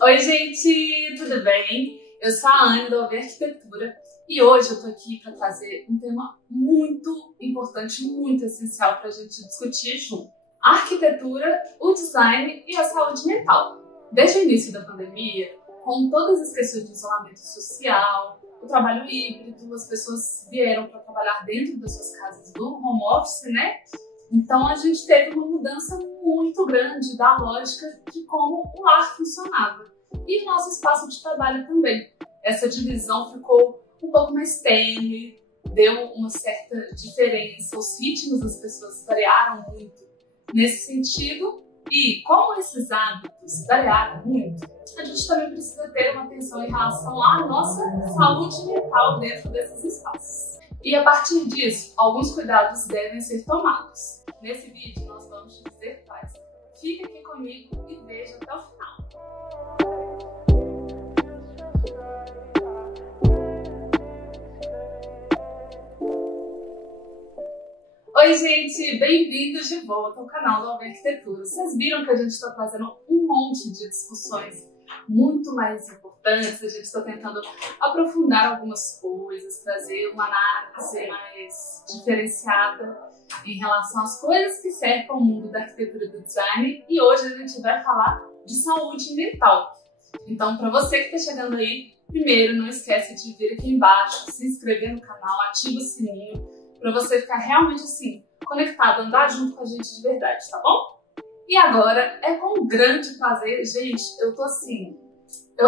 Oi, gente, tudo bem? Eu sou a Anne da UV Arquitetura e hoje eu tô aqui para trazer um tema muito importante, muito essencial para a gente discutir junto: a arquitetura, o design e a saúde mental. Desde o início da pandemia, com todas as questões de isolamento social, o trabalho híbrido, as pessoas vieram para trabalhar dentro das suas casas do home office, né? Então a gente teve uma mudança muito grande da lógica de como o lar funcionava. E o nosso espaço de trabalho também. Essa divisão ficou um pouco mais tênue, deu uma certa diferença, os ritmos das pessoas variaram muito nesse sentido. E como esses hábitos variaram muito, a gente também precisa ter uma atenção em relação à nossa saúde mental dentro desses espaços. E a partir disso, alguns cuidados devem ser tomados. Nesse vídeo nós vamos te dizer quais. Fique aqui comigo e veja até o final. Oi, gente! Bem-vindos de volta ao canal da UV Arquitetura. Vocês viram que a gente está trazendo um monte de discussões muito mais importantes. A gente está tentando aprofundar algumas coisas, trazer uma análise mais diferenciada em relação às coisas que cercam o mundo da arquitetura e do design. E hoje a gente vai falar de saúde mental. Então, para você que está chegando aí, primeiro, não esquece de vir aqui embaixo, se inscrever no canal, ativa o sininho, para você ficar realmente assim, conectado, andar junto com a gente de verdade, tá bom? E agora, é com grande prazer, gente, eu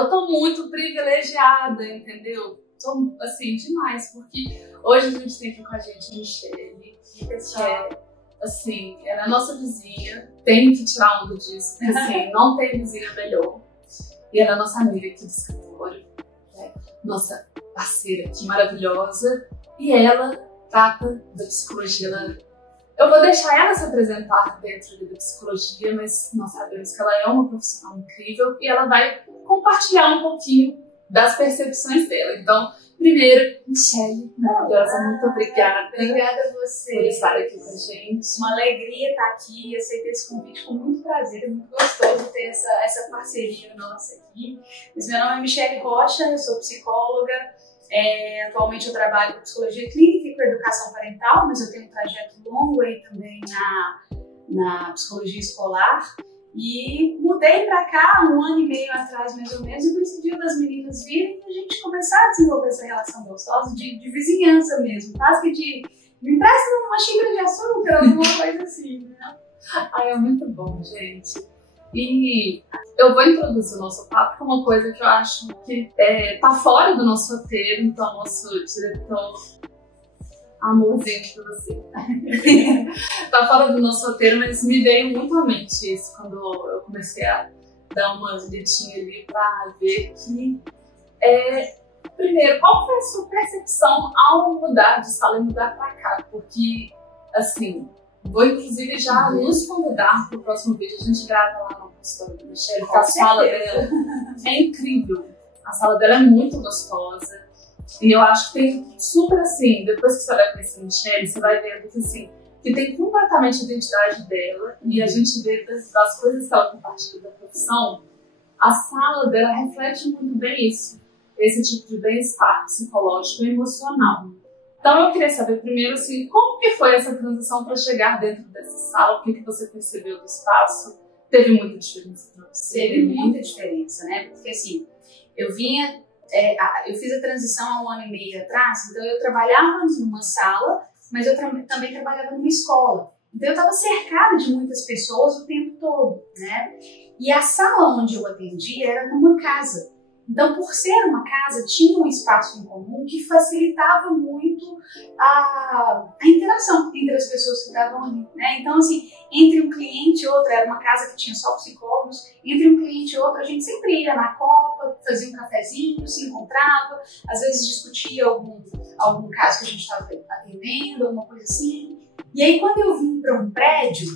tô muito privilegiada, entendeu? Tô, assim, demais, porque hoje a gente tem aqui com a gente a Michelle, que é, assim, ela é a nossa vizinha, tem que tirar onda disso, porque assim, não tem vizinha melhor. E ela é a nossa amiga aqui do escritório, né? Nossa parceira aqui maravilhosa, e ela trata da psicologia. Eu vou deixar ela se apresentar dentro da psicologia, mas nós sabemos que ela é uma profissional incrível e ela vai compartilhar um pouquinho das percepções dela. Então, primeiro, Michelle, maravilhosa, muito obrigada. Obrigada a você por estar aqui com a gente. Uma alegria estar aqui, aceitei esse convite com muito prazer, é muito gostoso ter essa parceria nossa aqui. Mas meu nome é Michelle Rocha, eu sou psicóloga. Atualmente eu trabalho com psicologia clínica e com educação parental, mas eu tenho um trajeto longo aí também na psicologia escolar. E mudei para cá 1 ano e meio atrás, mais ou menos, e coincidiu das meninas virem e a gente começar a desenvolver essa relação gostosa de vizinhança mesmo, quase que de me empresta uma xícara de açúcar, alguma coisa assim, né? Ai, é muito bom, gente. E eu vou introduzir o nosso papo com uma coisa que eu acho que tá fora do nosso roteiro, então nosso diretor, amorzinho pra você, tá fora do nosso roteiro, mas me veio muito à mente isso quando eu comecei a dar uma olhadinha ali pra ver que, primeiro, qual foi a sua percepção ao mudar de sala e mudar pra cá? Porque, assim, vou inclusive já nos convidar para o próximo vídeo, a gente grava lá no consultório da Michelle, porque a sala dela é incrível. A sala dela é muito gostosa e eu acho que tem super assim, depois que você vai conhecer a Michelle, você vai vendo que assim, que tem completamente a identidade dela e a gente vê das coisas que ela compartilha da profissão, a sala dela reflete muito bem isso, esse tipo de bem-estar psicológico e emocional. Então eu queria saber primeiro assim, como que foi essa transição para chegar dentro dessa sala, o que você percebeu do espaço? Teve muita diferença para você? Teve muita diferença, né? Porque assim, eu fiz a transição há 1 ano e meio atrás, então eu trabalhava numa sala, mas eu também trabalhava numa escola. Então eu estava cercada de muitas pessoas o tempo todo, né? E a sala onde eu atendia era numa casa. Então, por ser uma casa, tinha um espaço em comum que facilitava muito a interação entre as pessoas que estavam ali, né? Então, assim, entre um cliente e outro, era uma casa que tinha só psicólogos, entre um cliente e outro, a gente sempre ia na copa, fazia um cafezinho, se encontrava, às vezes discutia algum caso que a gente estava atendendo, alguma coisa assim. E aí, quando eu vim para um prédio,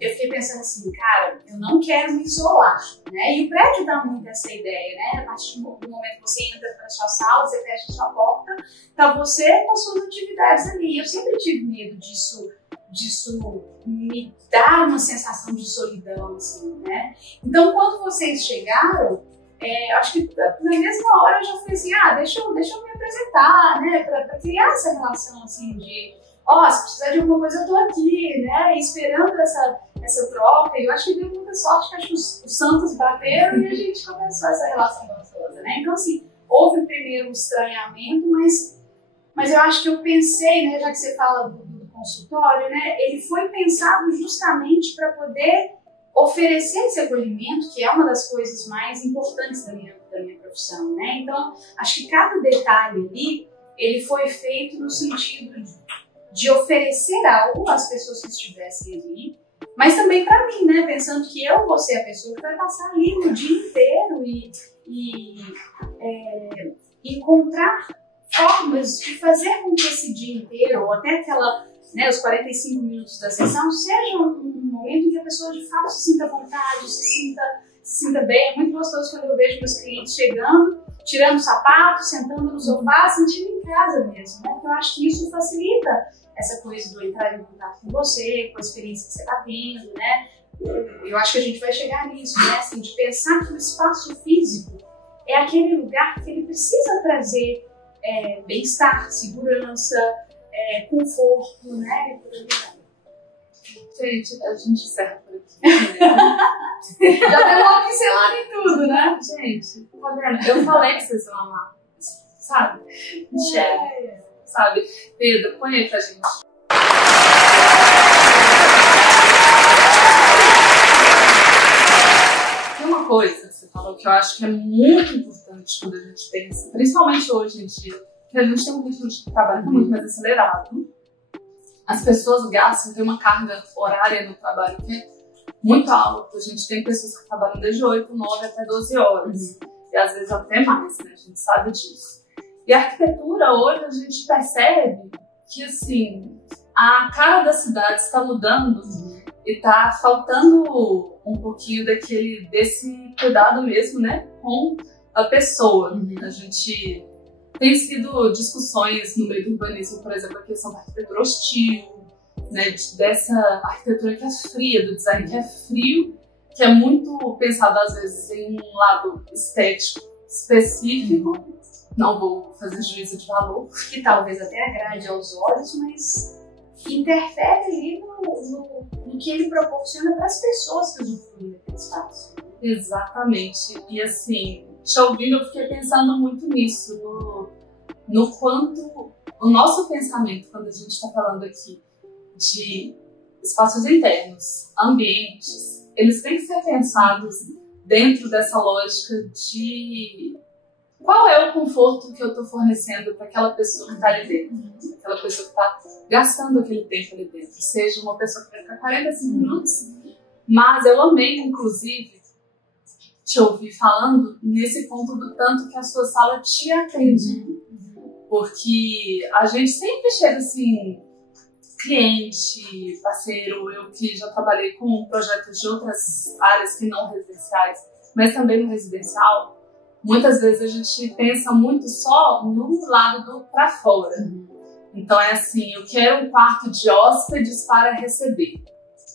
eu fiquei pensando assim, cara, eu não quero me isolar, né? E o prédio dá muito essa ideia, né? A partir do momento que você entra para sua sala, você fecha sua porta, tá você com as suas atividades ali. Eu sempre tive medo disso me dar uma sensação de solidão, assim, né? Então, quando vocês chegaram, acho que na mesma hora eu já falei assim, deixa eu me apresentar, né, pra criar essa relação, assim, de, se precisar de alguma coisa eu tô aqui, né, esperando essa troca. E eu acho que deu muita sorte, que acho que os santos bateram e a gente começou essa relação gostosa, né. Então, assim, houve primeiro um estranhamento, mas eu acho que eu pensei, né, já que você fala do consultório, né, ele foi pensado justamente para poder oferecer esse acolhimento, que é uma das coisas mais importantes da minha profissão, né? Então, acho que cada detalhe ali, ele foi feito no sentido de oferecer algo às pessoas que estivessem ali, mas também para mim, né? Pensando que eu vou ser a pessoa que vai passar ali o dia inteiro e encontrar formas de fazer com que esse dia inteiro, ou até os 45 minutos da sessão, seja um momento em que a pessoa de fato se sinta à vontade, se sinta bem. É muito gostoso quando eu vejo meus clientes chegando, tirando o sapato, sentando no sofá, sentindo em casa mesmo, né? Então eu acho que isso facilita essa coisa do entrar em contato com você, com a experiência que você está tendo, né? Eu acho que a gente vai chegar nisso, né? Assim, de pensar que o espaço físico é aquele lugar que ele precisa trazer bem-estar, segurança, conforto, né? Gente, a gente encerra por aqui. Né? Já deu uma pincelada em tudo, né? Gente, tá vendo? Eu falei que vocês vão amar. Sabe? Sabe? Pedro, põe aí pra gente. Tem uma coisa que você falou que eu acho que é muito importante quando a gente pensa, principalmente hoje em dia, que a gente tem um ritmo de trabalho muito mais acelerado. As pessoas gastam, tem uma carga horária no trabalho que é muito alta. A gente tem pessoas que trabalham desde 8, 9 até 12 horas. E às vezes até mais, né? A gente sabe disso. E a arquitetura, hoje, a gente percebe que, assim, a cara da cidade está mudando e está faltando um pouquinho desse cuidado mesmo, né? Com a pessoa. A gente... Tem sido discussões no meio do urbanismo, por exemplo, a questão da arquitetura hostil, né, dessa arquitetura que é fria, do design que é frio, que é muito pensado às vezes em um lado estético específico. Não vou fazer juízo de valor, que talvez até agrade aos olhos, mas interfere ali no que ele proporciona para as pessoas que usufruem daquele espaço. Exatamente. E assim, te ouvindo, eu fiquei pensando muito nisso, no quanto o nosso pensamento, quando a gente está falando aqui de espaços internos, ambientes, eles têm que ser pensados dentro dessa lógica de qual é o conforto que eu estou fornecendo para aquela pessoa que está ali dentro, aquela pessoa que está gastando aquele tempo ali dentro, seja uma pessoa que vai ficar 45 minutos, mas eu amei, inclusive, te ouvir falando nesse ponto do tanto que a sua sala te atende. Porque a gente sempre chega assim, cliente, parceiro, eu que já trabalhei com projetos de outras áreas que não residenciais, mas também no residencial, muitas vezes a gente pensa muito só no lado do pra fora. Então é assim, eu quero um quarto de hóspedes para receber.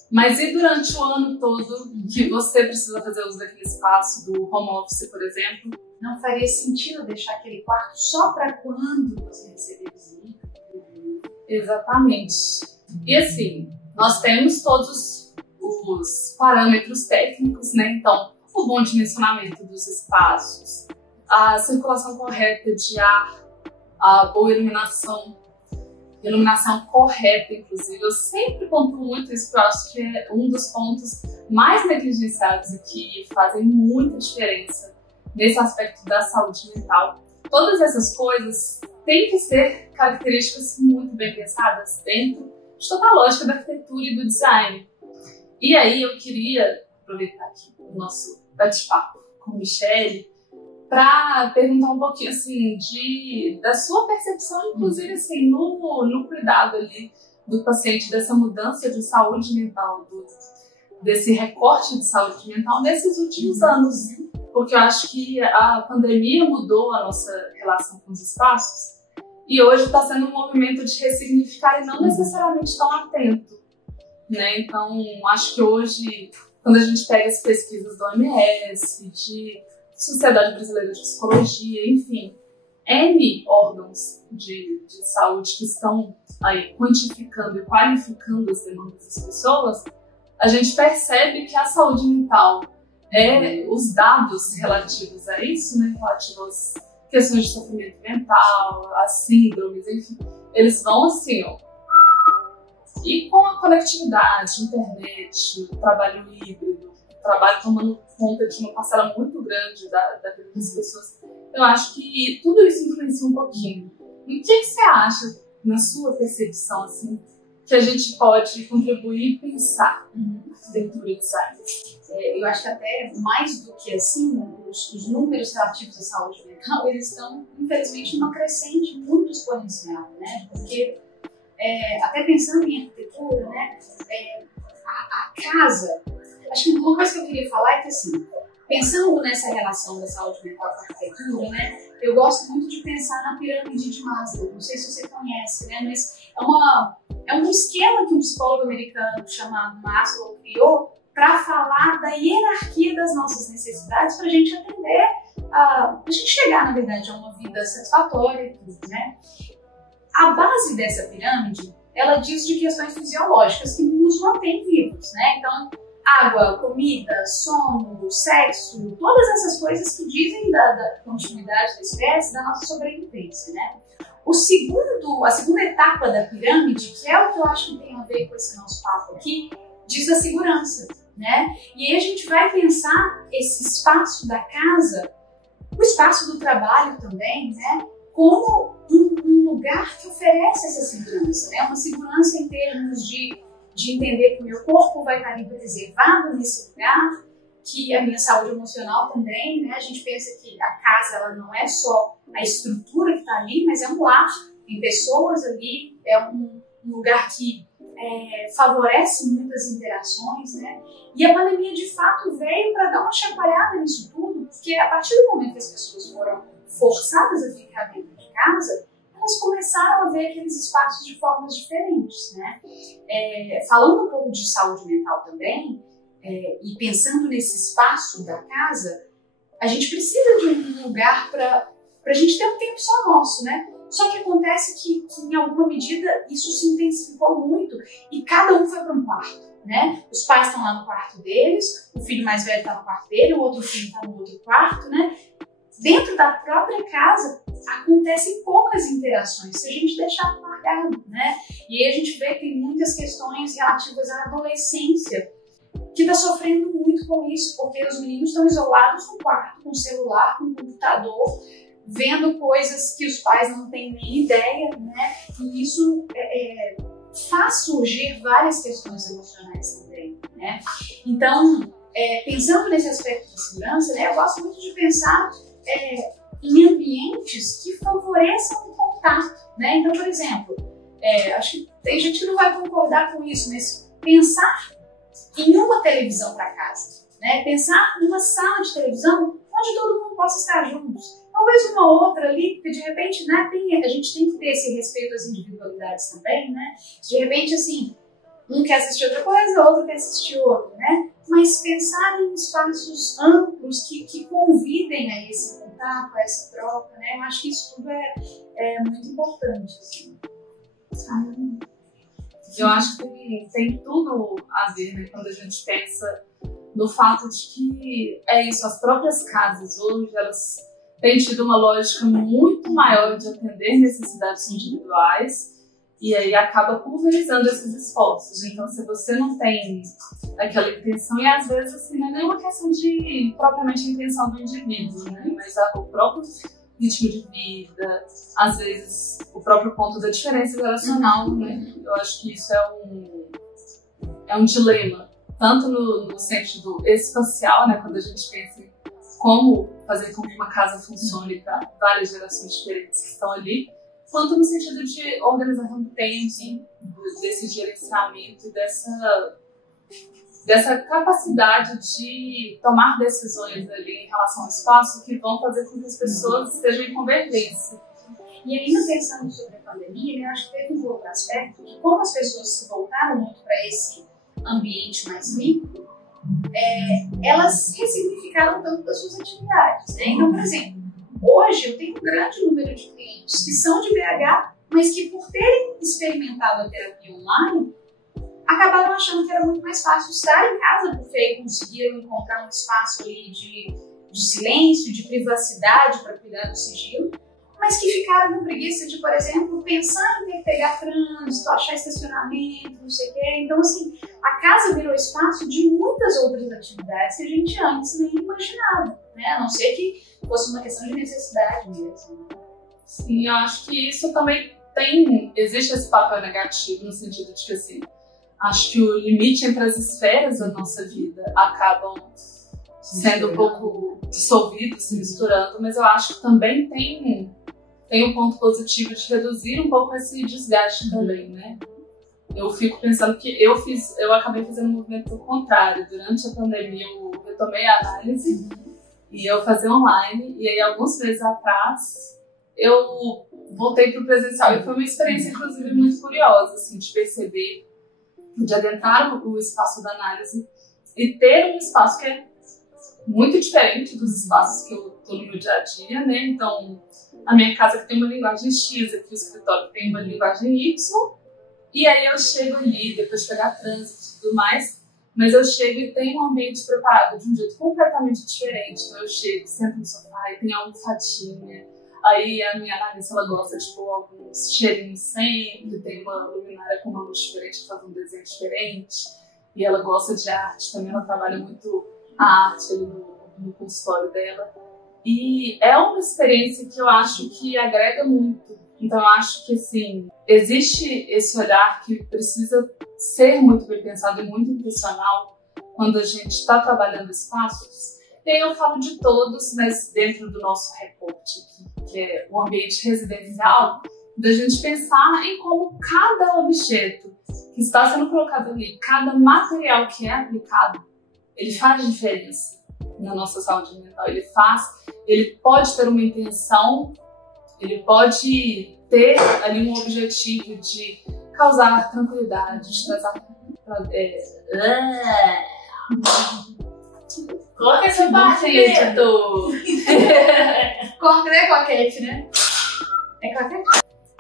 Mas e durante o ano todo que você precisa fazer uso daquele espaço do home office, por exemplo? Não faria sentido deixar aquele quarto só para quando você receber visita. Exatamente. E assim, nós temos todos os parâmetros técnicos, né? Então, o bom dimensionamento dos espaços, a circulação correta de ar, a boa iluminação correta, inclusive. Eu sempre pontuo muito isso, porque eu acho que é um dos pontos mais negligenciados e que fazem muita diferença nesse aspecto da saúde mental. Todas essas coisas têm que ser características muito bem pensadas dentro de toda a lógica da arquitetura e do design. E aí eu queria aproveitar aqui o nosso bate-papo com Michele para perguntar um pouquinho assim da sua percepção, inclusive assim no cuidado ali do paciente, dessa mudança de saúde mental, desse recorte de saúde mental nesses últimos anos, porque eu acho que a pandemia mudou a nossa relação com os espaços e hoje está sendo um movimento de ressignificar e não necessariamente tão atento, né? Então acho que hoje, quando a gente pega as pesquisas do OMS, de Sociedade Brasileira de Psicologia, enfim, N órgãos de saúde que estão aí quantificando e qualificando as demandas das pessoas, a gente percebe que a saúde mental, os dados relativos a isso, né, relativos às questões de sofrimento mental, às síndromes, enfim, eles vão assim, ó. E com a conectividade, internet, o trabalho híbrido, o trabalho tomando conta de uma parcela muito grande da vida das pessoas, eu acho que tudo isso influencia um pouquinho. E o que você acha, na sua percepção, assim, que a gente pode contribuir e pensar na arquitetura e design? Eu acho que até mais do que assim, os números relativos à saúde mental, eles estão, infelizmente, numa crescente muito exponencial, né? Porque, até pensando em arquitetura, né, a casa, acho que uma coisa que eu queria falar é que, assim, pensando nessa relação da saúde mental com a arquitetura, né, eu gosto muito de pensar na pirâmide de Maslow, não sei se você conhece, né, mas é um esquema que um psicólogo americano chamado Maslow criou para falar da hierarquia das nossas necessidades para a gente atender, a gente chegar, na verdade, a uma vida satisfatória, né? A base dessa pirâmide, ela diz de questões fisiológicas que nos mantêm vivos, né? Então, água, comida, sono, sexo, todas essas coisas que dizem da continuidade da espécie, da nossa sobrevivência, né? A segunda etapa da pirâmide, que é o que eu acho que tem a ver com esse nosso papo aqui, diz a segurança, né? E aí a gente vai pensar esse espaço da casa, o espaço do trabalho também, né? Como um lugar que oferece essa segurança, né? Uma segurança em termos de entender que o meu corpo vai estar ali preservado nesse lugar, que a minha saúde emocional também, né? A gente pensa que a casa, ela não é só a estrutura que está ali, mas é um lar, tem pessoas ali, é um lugar que favorece muitas interações, né? E a pandemia, de fato, veio para dar uma chacoalhada nisso tudo, porque a partir do momento que as pessoas foram forçadas a ficar dentro de casa, elas começaram a ver aqueles espaços de formas diferentes, né? Falando um pouco de saúde mental também, e pensando nesse espaço da casa, a gente precisa de um lugar para a gente ter um tempo só nosso, né? Só que acontece que em alguma medida, isso se intensificou muito e cada um foi para um quarto, né? Os pais estão lá no quarto deles, o filho mais velho está no quarto dele, o outro filho está no outro quarto, né? Dentro da própria casa, acontecem poucas interações, se a gente deixar largado, né? E aí a gente vê que tem muitas questões relativas à adolescência, que está sofrendo muito com isso, porque os meninos estão isolados no quarto, com celular, com computador, vendo coisas que os pais não têm nem ideia, né? E isso faz surgir várias questões emocionais também, né? Então, pensando nesse aspecto de segurança, né, eu gosto muito de pensar em ambientes que favoreçam o contato, né? Então, por exemplo, acho que tem gente que não vai concordar com isso, mas pensar em uma televisão para casa, né? Pensar numa sala de televisão onde todo mundo possa estar juntos. Talvez uma outra ali, porque de repente, né, a gente tem que ter esse respeito às individualidades também, né? De repente, assim, um quer assistir outra coisa, outro quer assistir outra, né? Mas pensar em espaços amplos que convidem a esse contato, a essa troca, né? Eu acho que isso tudo é muito importante, assim. Eu acho que tem tudo a ver, né, quando a gente pensa no fato de que as próprias casas hoje, elas têm tido uma lógica muito maior de atender necessidades individuais e aí acaba pulverizando esses esforços. Então, se você não tem aquela intenção, e às vezes assim, não é nem uma questão de propriamente intenção do indivíduo, né, mas o próprio ritmo de vida, às vezes o próprio ponto da diferença geracional, né? Eu acho que isso é um dilema, tanto no sentido espacial, né, quando a gente pensa em como fazer com que uma casa funcione para várias gerações diferentes que estão ali, quanto no sentido de organização do tempo, desse gerenciamento e dessa capacidade de tomar decisões ali em relação ao espaço que vão fazer com que as pessoas estejam em convergência. E ainda pensando sobre a pandemia, eu acho que teve um outro aspecto, que como as pessoas se voltaram muito para esse ambiente mais micro, elas ressignificaram tanto das suas atividades, né? Então, por exemplo, hoje eu tenho um grande número de clientes que são de BH, mas que por terem experimentado a terapia online, acabaram achando que era muito mais fácil estar em casa, porque aí conseguiram encontrar um espaço ali de silêncio, de privacidade para cuidar do sigilo, mas que ficaram com preguiça de, por exemplo, pensar em ter que pegar trânsito, achar estacionamento, não sei o quê. Então, assim, a casa virou espaço de muitas outras atividades que a gente antes nem imaginava, né? A não ser que fosse uma questão de necessidade mesmo. Sim, eu acho que isso também existe esse papel negativo, no sentido de que, assim, acho que o limite entre as esferas da nossa vida acabam sendo um pouco dissolvidos, se misturando, mas eu acho que também tem um ponto positivo de reduzir um pouco esse desgaste também, né? Eu fico pensando que eu acabei fazendo um movimento contrário. Durante a pandemia eu retomei a análise e eu fazia online, e aí alguns meses atrás eu voltei para o presencial e foi uma experiência, inclusive, muito curiosa, assim, de perceber, de adentrar o espaço da análise e ter um espaço que é muito diferente dos espaços que eu estou no meu dia a dia, né? Então, a minha casa que tem uma linguagem X, aqui o escritório tem uma linguagem Y, e aí eu chego ali, depois de pegar trânsito e tudo mais, mas eu chego e tenho um ambiente preparado de um jeito completamente diferente. Então eu chego, sento no sofá e tem almofadinha, aí a minha analista, ela gosta de pôr alguns cheirinhos sempre, tem uma luminária com uma luz diferente, faz um desenho diferente, e ela gosta de arte também, ela trabalha muito a arte ali no consultório dela. E é uma experiência que eu acho que agrega muito. Então eu acho que, assim, existe esse olhar que precisa ser muito bem pensado e muito intencional quando a gente está trabalhando espaços. E aí eu falo de todos, mas dentro do nosso recorte aqui, que é o ambiente residencial, da gente pensar em como cada objeto que está sendo colocado ali, cada material que é aplicado, ele faz diferença na nossa saúde mental. Ele pode ter uma intenção, ele pode ter ali um objetivo de causar tranquilidade, de trazer... Coloca essa parte, editor! Corta, né, claquete, né? É claquete?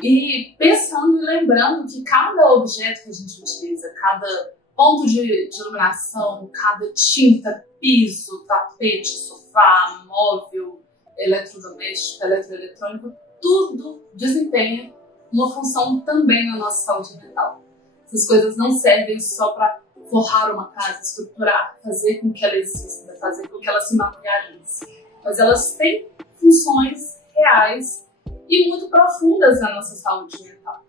E pensando e lembrando que cada objeto que a gente utiliza, cada ponto de iluminação, cada tinta, piso, tapete, sofá, móvel, eletrodoméstico, eletroeletrônico, tudo desempenha uma função também na nossa saúde mental. Essas coisas não servem só para forrar uma casa, estruturar, fazer com que ela exista, fazer com que ela se materialize, mas elas têm funções reais e muito profundas na nossa saúde mental.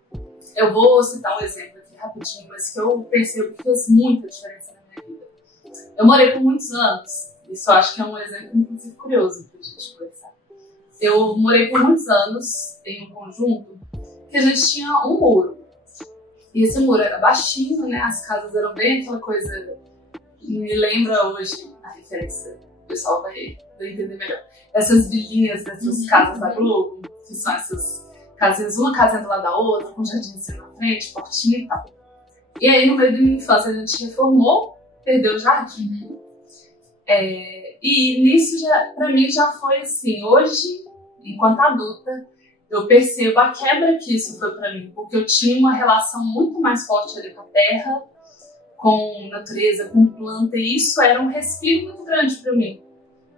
Eu vou citar um exemplo aqui rapidinho, mas que eu percebo que fez muita diferença na minha vida. Eu morei por muitos anos, isso eu acho que é um exemplo inclusive curioso para a gente conversar. Eu morei por muitos anos em um conjunto que a gente tinha um muro. E esse muro era baixinho, né? As casas eram bem aquela coisa... Me lembra hoje a referência, o pessoal vai entender melhor. Essas vilinhas dessas casas da Globo, que são essas casinhas, uma casinha do lado da outra, com jardim assim na frente, portinha e tal. E aí, no meio da minha infância, a gente reformou, perdeu o jardim. E nisso, pra mim, já foi assim. Hoje, enquanto adulta, eu percebo a quebra que isso foi pra mim, porque eu tinha uma relação muito mais forte ali com a terra, com natureza, com planta, e isso era um respiro muito grande pra mim.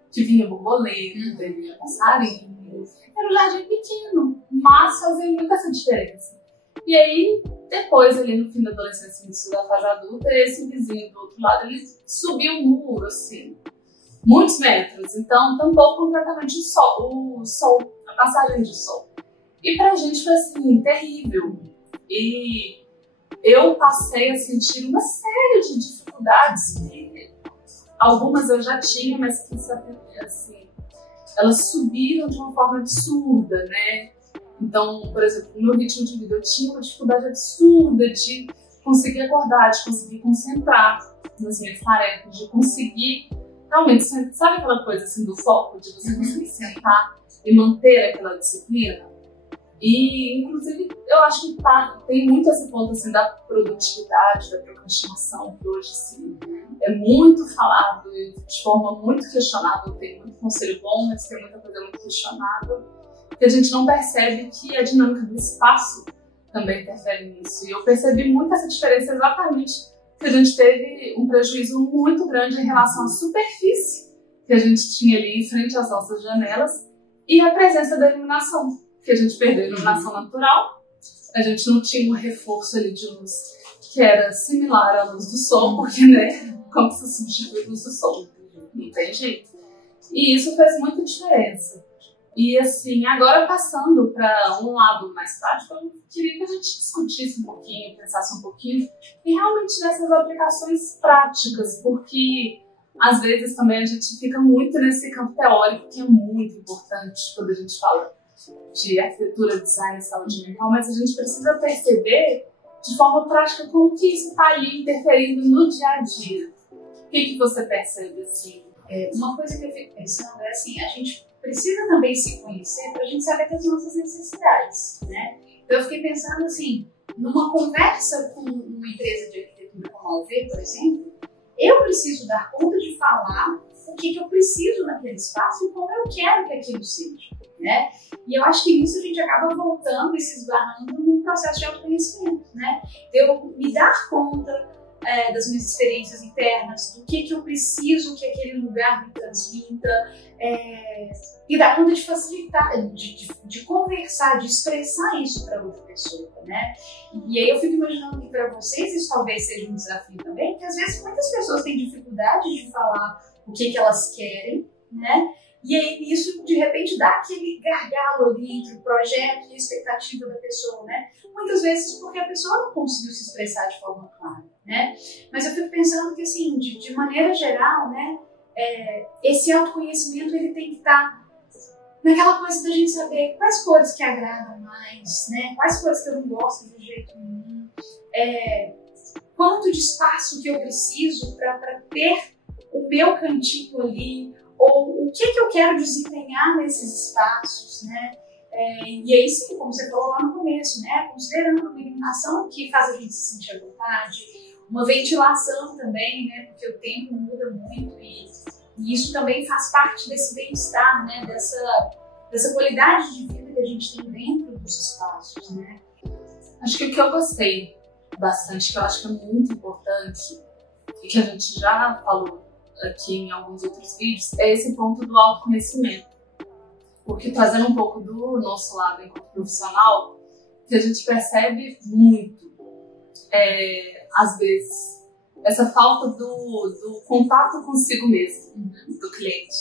Que vinha borboleta, vinha passarinho, era um jardim pequeno, mas fazia muita essa diferença. E aí, depois, ali no fim da adolescência, início da fase adulta, esse vizinho do outro lado, ele subiu um muro, assim, muitos metros, então tampou completamente o sol, a passagem de sol. E pra gente foi assim, terrível. E eu passei a sentir uma série de dificuldades que algumas eu já tinha, mas que assim, elas subiram de uma forma absurda, né? Então, por exemplo, no meu ritmo de vida eu tinha uma dificuldade absurda de conseguir acordar, de conseguir concentrar nas minhas tarefas, de conseguir realmente, sabe aquela coisa assim do foco, de você conseguir sentar e manter aquela disciplina? E, inclusive, eu acho que tem muito esse ponto assim, da produtividade, da procrastinação, que hoje assim, é muito falado e de forma muito questionável. Tem muito conselho bom, mas tem muita coisa muito questionável, que a gente não percebe que a dinâmica do espaço também interfere nisso. E eu percebi muito essa diferença exatamente que a gente teve um prejuízo muito grande em relação à superfície que a gente tinha ali em frente às nossas janelas e a presença da iluminação, que a gente perdeu a iluminação natural, a gente não tinha um reforço ali de luz que era similar à luz do sol, porque, né, como se substitui a luz do sol? Não tem jeito. E isso fez muita diferença. E, assim, agora passando para um lado mais prático, eu queria que a gente discutisse um pouquinho, pensasse um pouquinho, e realmente nessas aplicações práticas, porque às vezes também a gente fica muito nesse campo teórico, que é muito importante quando a gente fala de arquitetura, design e saúde mental, mas a gente precisa perceber de forma prática como que isso está ali interferindo no dia a dia. O que você percebe, assim? Uma coisa que eu fico pensando é assim, a gente precisa também se conhecer para a gente saber das nossas necessidades, né? Então eu fiquei pensando assim, numa conversa com uma empresa de arquitetura como a Alver, por exemplo, eu preciso dar conta de falar o que eu preciso naquele espaço e como eu quero que aquilo seja, né? E eu acho que nisso a gente acaba voltando e se esbarrando num processo de autoconhecimento, né? Eu me dar conta das minhas experiências internas, do que eu preciso que aquele lugar me transmita, e dar conta de facilitar, de conversar, de expressar isso para outra pessoa, né? E aí eu fico imaginando que para vocês isso talvez seja um desafio também, porque às vezes muitas pessoas têm dificuldade de falar o que elas querem, né? E aí isso de repente dá aquele gargalo ali entre o projeto e a expectativa da pessoa, né? Muitas vezes porque a pessoa não conseguiu se expressar de forma clara, né? Mas eu fico pensando que assim, de maneira geral, né? Esse autoconhecimento ele tem que estar naquela coisa da gente saber quais cores que agradam mais, né? Quais cores que eu não gosto de jeito nenhum, quanto de espaço que eu preciso para ter o meu cantinho ali, ou o que eu quero desempenhar nesses espaços, né? E aí sim, como você falou lá no começo, né? Considerando uma iluminação que faz a gente se sentir à vontade, uma ventilação também, né? Porque o tempo muda muito e isso também faz parte desse bem-estar, né? Dessa qualidade de vida que a gente tem dentro dos espaços, né? Acho que o que eu gostei bastante, que eu acho que é muito importante e que a gente já falou aqui em alguns outros vídeos, é esse ponto do autoconhecimento. Porque trazendo um pouco do nosso lado enquanto profissional, que a gente percebe muito, às vezes, essa falta do contato consigo mesmo, do cliente.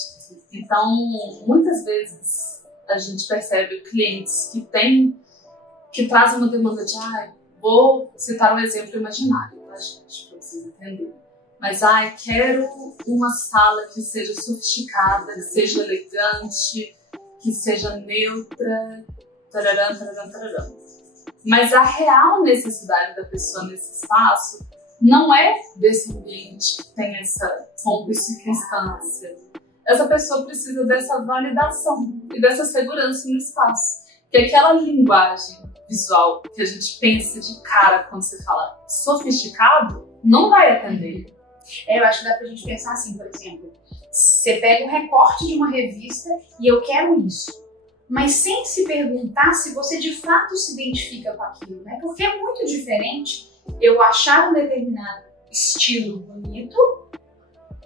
Então, muitas vezes, a gente percebe clientes que trazem uma demanda de, vou citar um exemplo imaginário, tá, gente, para vocês entenderem. Mas, quero uma sala que seja sofisticada, que seja elegante, que seja neutra, tararã, tararã, tararã. Mas a real necessidade da pessoa nesse espaço não é desse ambiente que tem essa pompa e circunstância. Essa pessoa precisa dessa validação e dessa segurança no espaço. Que aquela linguagem visual que a gente pensa de cara quando você fala sofisticado, não vai atender. Eu acho que dá pra gente pensar assim, por exemplo, você pega um recorte de uma revista e eu quero isso, mas sem se perguntar se você de fato se identifica com aquilo, né? Porque é muito diferente eu achar um determinado estilo bonito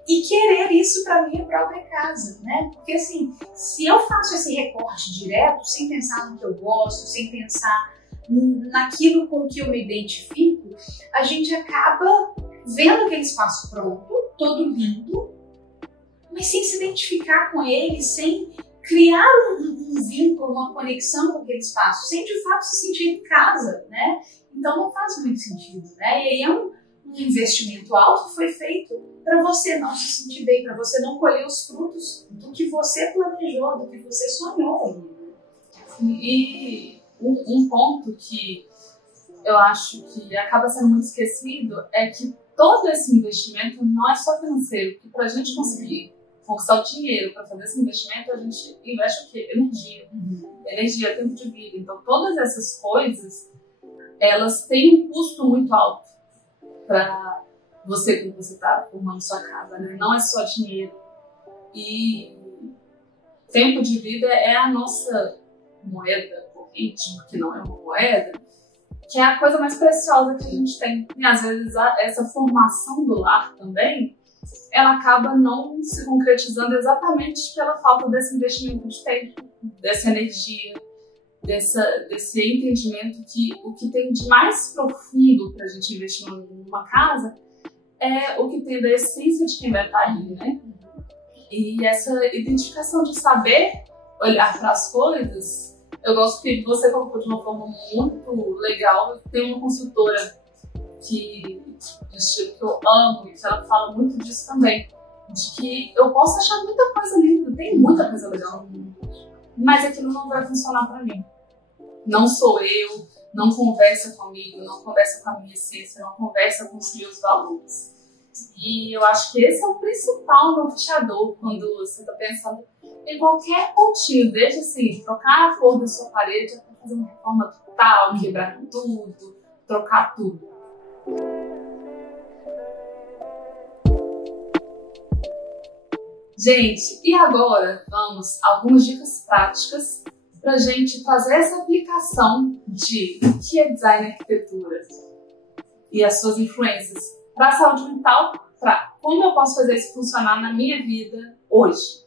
e querer isso para minha própria casa, né? Porque assim, se eu faço esse recorte direto, sem pensar no que eu gosto, sem pensar naquilo com que eu me identifico, a gente acaba vendo aquele espaço pronto, todo lindo, mas sem se identificar com ele, sem criar um vínculo, uma conexão com aquele espaço, sem de fato se sentir em casa, né? Então não faz muito sentido, né? E aí é um investimento alto que foi feito para você não se sentir bem, para você não colher os frutos do que você planejou, do que você sonhou. E um ponto que eu acho que acaba sendo muito esquecido é que todo esse investimento não é só financeiro, que para a gente conseguir conquistar o dinheiro para fazer esse investimento, a gente investe o quê? Energia. Energia, tempo de vida. Então, todas essas coisas, elas têm um custo muito alto para você, quando você está formando sua casa, né? Não é só dinheiro. E tempo de vida é a nossa moeda corrente, que não é uma moeda, que é a coisa mais preciosa que a gente tem. E às vezes essa formação do lar também, ela acaba não se concretizando exatamente pela falta desse investimento de tempo, dessa energia, desse entendimento que o que tem de mais profundo para a gente investir numa casa é o que tem da essência de quem vai estar ali, né? E essa identificação de saber olhar para as coisas, eu gosto que você colocou de uma forma muito legal. Tem uma consultora de estilo que eu amo e que ela fala muito disso também, de que eu posso achar muita coisa linda, tem muita coisa legal no mundo, mas aquilo não vai funcionar para mim. Não sou eu, não conversa comigo, não conversa com a minha essência, não conversa com os meus valores. E eu acho que esse é o principal norteador quando você está pensando em qualquer pontinho, desde assim, trocar a cor da sua parede até fazer uma reforma total, quebrar tudo, trocar tudo. Gente, e agora vamos a algumas dicas práticas para a gente fazer essa aplicação de o que é design e arquitetura e as suas influências para a saúde mental, para como eu posso fazer isso funcionar na minha vida hoje.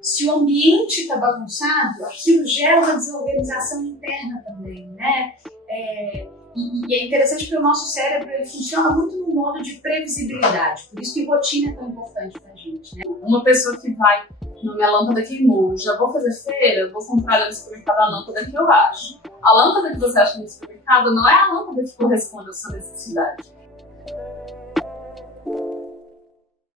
Se o ambiente está bagunçado, aquilo gera uma desorganização interna também, né? E é interessante porque o nosso cérebro ele funciona muito no modo de previsibilidade, por isso que rotina é tão importante pra gente, né? Uma pessoa que vai, minha lâmpada queimou, já vou fazer feira, vou comprar no supermercado a lâmpada que eu acho. A lâmpada que você acha no supermercado não é a lâmpada que corresponde à sua necessidade.